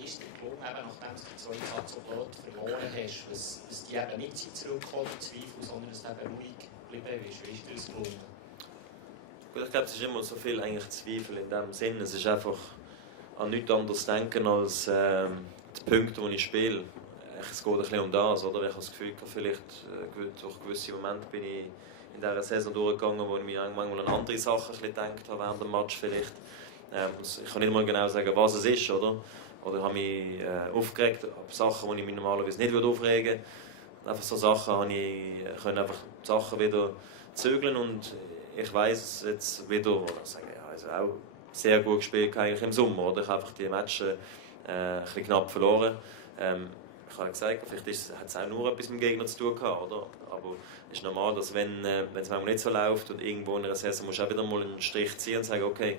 wie ist dir gelungen, eben, nachdem du den zweiten Satz so blöd verloren hast, dass die eben nicht zurückkommen, die Zweifel, sondern dass du eben ruhig geblieben bist? Wie ist dir das gelungen? Ich glaube, es ist immer so viel eigentlich Zweifel in dem Sinn. Es ist einfach an nichts anderes denken als die Punkte, die ich spiele. Es geht ein bisschen um das, oder? Ich habe das Gefühl, vielleicht durch gewisse Momente bin ich in dieser Saison durchgegangen, wo ich mir manchmal an andere Sachen gedacht habe während dem Match vielleicht. Ich kann nicht mal genau sagen, was es ist, oder? Oder habe mich aufgeregt auf Sachen, die ich mich normalerweise nicht aufregen würde. Einfach so Sachen habe ich können einfach Sachen wieder zügeln und ich weiss jetzt wieder, oder sagen, ja, also auch sehr gut gespielt eigentlich im Sommer, oder? Ich habe einfach die Matches ein bisschen knapp verloren. Ich habe gesagt, vielleicht hat es auch nur etwas mit dem Gegner zu tun gehabt, oder? Aber es ist normal, dass wenn es manchmal nicht so läuft und irgendwo in einer Saison musst du auch wieder mal einen Strich ziehen und sagen, okay,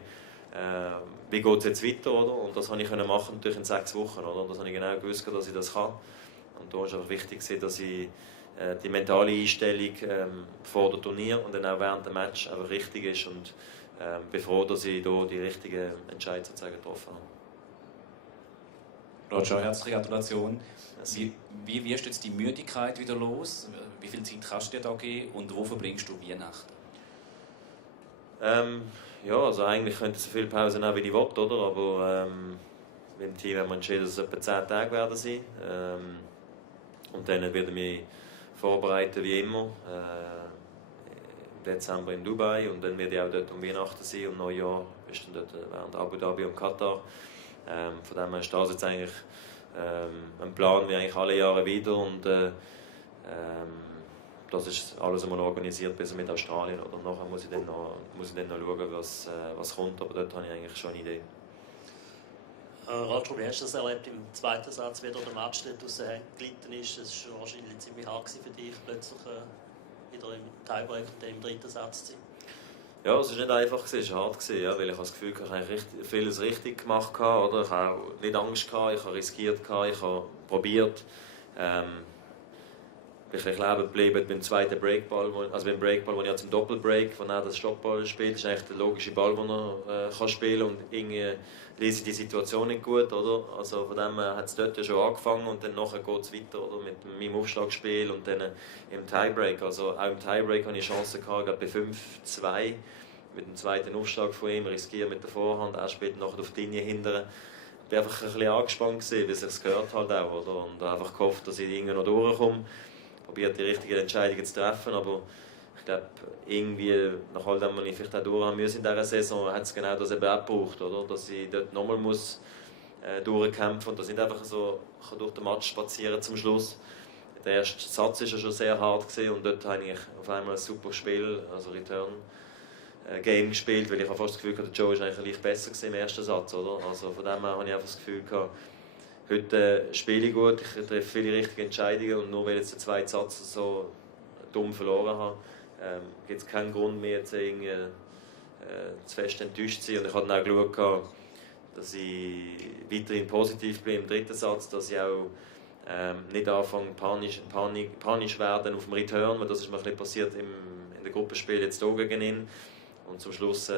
wie geht es jetzt weiter, oder? Und das konnte ich machen natürlich in 6 Wochen, oder? Und das habe ich genau gewusst, dass ich das kann. Und da war es einfach wichtig, dass ich die mentale Einstellung vor dem Turnier und dann auch während dem Match einfach richtig ist und bin froh, dass ich hier die richtigen Entscheidungen sozusagen getroffen habe. Roger, herzliche Gratulation. Wie wirst du jetzt die Müdigkeit wieder los? Wie viel Zeit kannst du dir da geben und wo verbringst du Weihnachten? Ja, also eigentlich könnte es so viele Pausen haben, wie ich will, oder? Aber im Team haben wir entschieden, dass es etwa 10 Tage werden sein. Und dann werde ich mich vorbereiten wie immer. Im Dezember in Dubai und dann werde ich auch dort um Weihnachten sein und Neujahr ist dann dort während Abu Dhabi und Katar. Von dem her ist das jetzt eigentlich ein Plan wie eigentlich alle Jahre wieder und das ist alles einmal organisiert bis mit Australien oder nachher muss ich dann noch schauen, was kommt, aber dort habe ich eigentlich schon eine Idee. Roger, wie hast du das erlebt im zweiten Satz, wie der Match dort aus den Händen gelitten ist? Es war wahrscheinlich ziemlich hart für dich, plötzlich wieder im Tiebreak und im dritten Satz zu sein. Ja, es war nicht einfach, es war hart, ja, weil ich das Gefühl hatte, ich habe vieles richtig gemacht. Oder? Ich habe auch nicht Angst, ich habe riskiert, ich habe probiert. Ich bin leben geblieben beim zweiten Breakball, also beim Breakball, wo ich zum Doppelbreak, wo er das Stoppball spielt, das ist eigentlich der logische Ball, den er kann spielen kann. Und irgendwie lese ich die Situation nicht gut, oder? Also von dem hat es dort ja schon angefangen und dann nachher geht es weiter, oder? Mit meinem Aufschlagspiel und dann im Tiebreak. Also auch im Tiebreak hatte ich Chancen gehabt, bei 5-2 mit dem zweiten Aufschlag von ihm, riskieren mit der Vorhand, er spielt nachher auf die Linie hindern. Ich war einfach ein bisschen angespannt, wie es sich gehört halt auch, oder? Und einfach gehofft, dass ich irgendwie noch durchkomme. Probiert die richtigen Entscheidungen zu treffen, aber ich glaube, irgendwie, nach all dem, was ich vielleicht auch durch haben müssen in dieser Saison, hat es genau das eben auch gebraucht, oder? Dass ich dort nochmal durchkämpfen und dass ich nicht einfach so durch den Match spazieren zum Schluss. Der erste Satz war ja schon sehr hart und dort habe ich auf einmal ein super Spiel, also Return-Game gespielt, weil ich fast das Gefühl hatte, der Joe war eigentlich leicht besser im ersten Satz, oder? Also von dem her habe ich einfach das Gefühl gehabt, heute spiele ich gut, ich treffe viele richtige Entscheidungen und nur weil ich jetzt den zweiten Satz so dumm verloren habe, gibt es keinen Grund mehr, jetzt irgendwie, zu fest enttäuscht zu sein. Und ich habe dann auch geschaut, dass ich weiterhin positiv bin im dritten Satz, dass ich auch nicht anfange panisch werden auf dem Return, weil das ist mir ein bisschen passiert in der Gruppenspiel jetzt hier gegen ihn. Und zum Schluss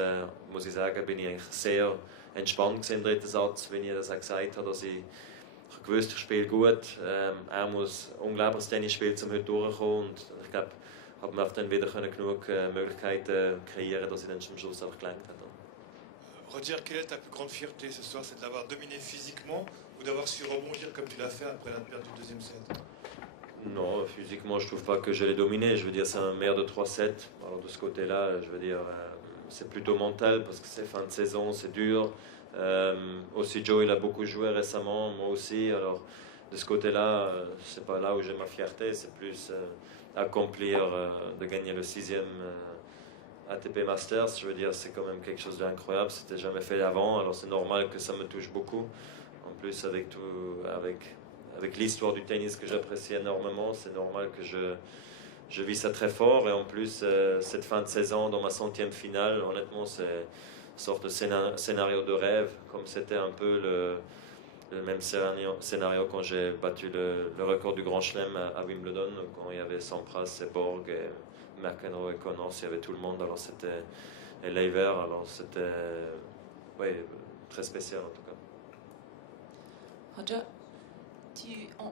muss ich sagen, bin ich eigentlich sehr entspannt im dritten Satz, wenn ich das auch gesagt habe, dass ich gewusst, ich spiele gut. Er muss unglaubliches Tennis spielen, um heute durchzukommen. Und ich glaube, ich habe mir dann wieder genug Möglichkeiten kreieren, dass ich dann zum Schluss auch gelenkt habe. Roger, quelle est ta plus grande fierté ce soir? C'est de l'avoir dominé physiquement ou d'avoir su rebondir comme tu l'as fait après la perte du deuxième set? Non, physiquement, je trouve pas que je l'ai dominé. Je veux dire, c'est un meilleur de 3-7. Alors de ce côté-là, je veux dire, c'est plutôt mental parce que c'est fin de saison, c'est dur. Aussi Joe il a beaucoup joué récemment, moi aussi, alors de ce côté-là c'est pas là où j'ai ma fierté, c'est plus accomplir de gagner le 6e ATP Masters, je veux dire c'est quand même quelque chose d'incroyable, c'était jamais fait avant, alors c'est normal que ça me touche beaucoup, en plus avec l'histoire du tennis que j'apprécie énormément, c'est normal que je vis ça très fort et en plus cette fin de saison dans ma 100e finale, honnêtement c'est sorte de scénario de rêve, comme c'était un peu le même scénario quand j'ai battu le record du Grand Chelem à Wimbledon, quand il y avait Sampras et Borg et McEnroe et Connors, il y avait tout le monde, alors c'était et Laver, alors c'était très spécial en tout cas. Roger,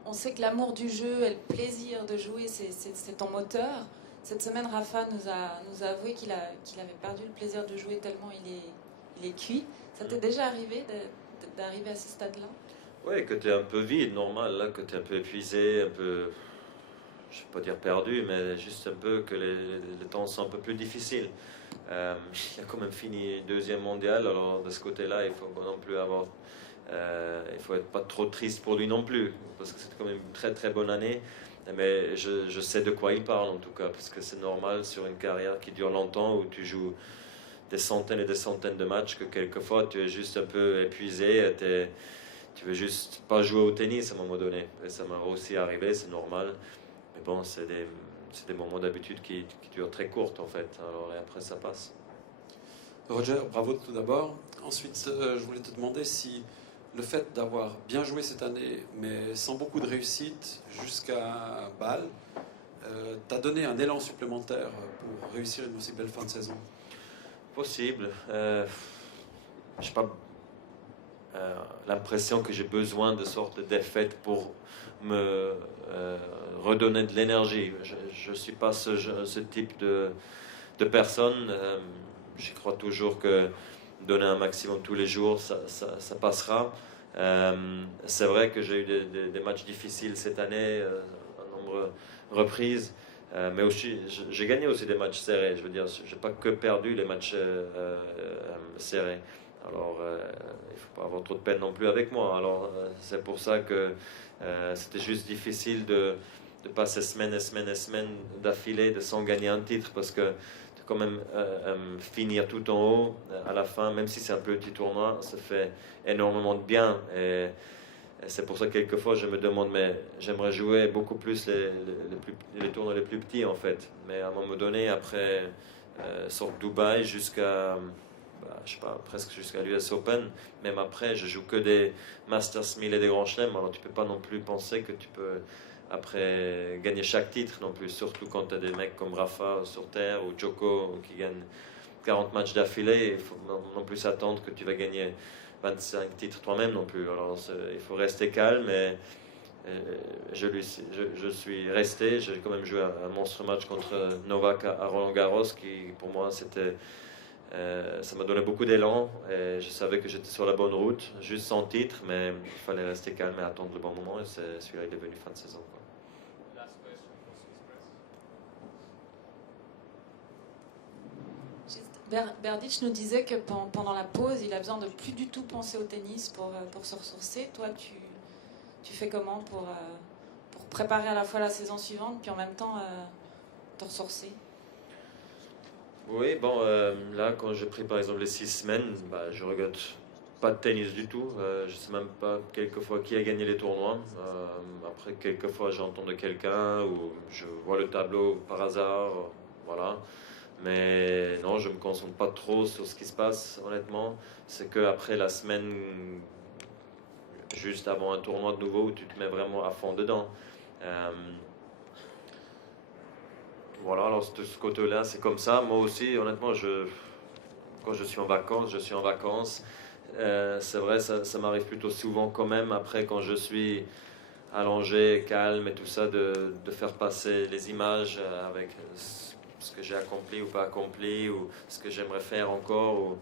on sait que l'amour du jeu et le plaisir de jouer, c'est ton moteur. Cette semaine, Rafa nous a avoué qu'il avait perdu le plaisir de jouer tellement il est cuit. Ça t'est déjà arrivé d'arriver à ce stade-là? Oui, que tu es un peu vide, normal, là, que tu es un peu épuisé, un peu, je ne vais pas dire perdu, mais juste un peu que les temps sont un peu plus difficiles. Il a quand même fini deuxième mondial, alors de ce côté-là, il faut pas non plus avoir... il faut être pas trop triste pour lui non plus, parce que c'est quand même une très très bonne année. Mais je sais de quoi il parle en tout cas, parce que c'est normal sur une carrière qui dure longtemps, où tu joues des centaines et des centaines de matchs, que quelquefois tu es juste un peu épuisé, tu veux juste pas jouer au tennis à un moment donné. Et ça m'a aussi arrivé, c'est normal. Mais bon, c'est des moments d'habitude qui durent très courts en fait, alors et après ça passe. Roger, bravo tout d'abord. Ensuite, je voulais te demander si le fait d'avoir bien joué cette année, mais sans beaucoup de réussite, jusqu'à Bâle, t'a donné un élan supplémentaire pour réussir une aussi belle fin de saison. Possible. Je n'ai pas l'impression que j'ai besoin de sorte de défaite pour me redonner de l'énergie. Je ne suis pas ce type de personne. J'y crois toujours que donner un maximum tous les jours, ça passera. C'est vrai que j'ai eu des matchs difficiles cette année, un nombre de reprises, mais aussi j'ai gagné aussi des matchs serrés. Je veux dire, j'ai pas que perdu les matchs serrés. Alors, il faut pas avoir trop de peine non plus avec moi. Alors, c'est pour ça que c'était juste difficile de passer semaine et semaine et semaine d'affilée sans gagner un titre, parce que quand même finir tout en haut à la fin, même si c'est un petit tournoi, ça fait énormément de bien. Et c'est pour ça que quelquefois je me demande, mais j'aimerais jouer beaucoup plus les tournois les plus petits en fait. Mais à un moment donné, après sur Dubaï jusqu'à je sais pas, presque jusqu'à l'US Open, même après je joue que des Masters 1000 et des Grands Chelems, alors tu peux pas non plus penser que tu peux après gagner chaque titre non plus, surtout quand tu as des mecs comme Rafa sur terre ou Djoko qui gagnent 40 matchs d'affilée. Il faut non plus s'attendre que tu vas gagner 25 titres toi-même non plus. Alors il faut rester calme, et je suis resté. J'ai quand même joué un monstre match contre Novak à Roland Garros, qui pour moi c'était ça m'a donné beaucoup d'élan, et je savais que j'étais sur la bonne route, juste sans titre, mais il fallait rester calme et attendre le bon moment, et celui-là il est venu fin de saison, quoi. Berdych nous disait que pendant la pause, il a besoin de plus du tout penser au tennis pour se ressourcer. Toi, tu fais comment pour préparer à la fois la saison suivante, puis en même temps te ressourcer? Oui, bon, là, quand j'ai pris par exemple les 6 semaines, je regarde pas de tennis du tout. Je sais même pas quelquefois qui a gagné les tournois. Après, quelquefois, j'entends de quelqu'un ou je vois le tableau par hasard, voilà. Mais non, je me concentre pas trop sur ce qui se passe, honnêtement. C'est qu'après la semaine, juste avant un tournoi de nouveau, où tu te mets vraiment à fond dedans. Voilà, alors de ce côté-là, c'est comme ça. Moi aussi, honnêtement, quand je suis en vacances, je suis en vacances. C'est vrai, ça m'arrive plutôt souvent quand même, après, quand je suis allongé, calme et tout ça, de faire passer les images avec ce que j'ai accompli ou pas accompli, ou ce que j'aimerais faire encore, ou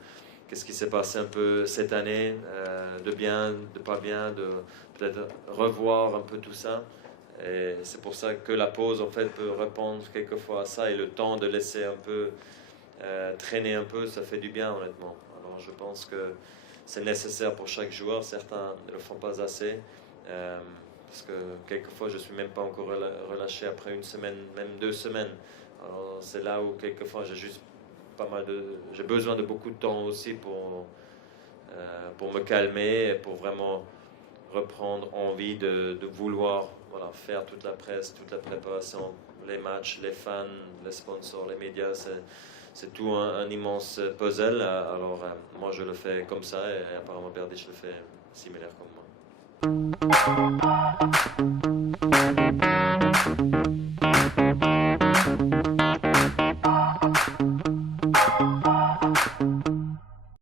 qu'est-ce qui s'est passé un peu cette année, de bien, de pas bien, de peut-être revoir un peu tout ça. Et c'est pour ça que la pause en fait peut répondre quelquefois à ça, et le temps de laisser un peu traîner un peu, ça fait du bien honnêtement. Alors je pense que c'est nécessaire pour chaque joueur. Certains ne le font pas assez, parce que quelquefois je suis même pas encore relâché après une semaine, même 2 semaines. Alors c'est là où quelquefois j'ai besoin de beaucoup de temps aussi pour me calmer, et pour vraiment reprendre envie de vouloir, voilà, faire toute la presse, toute la préparation, les matchs, les fans, les sponsors, les médias. C'est tout un immense puzzle. Alors moi je le fais comme ça, et apparemment Berdych le fait similaire comme moi.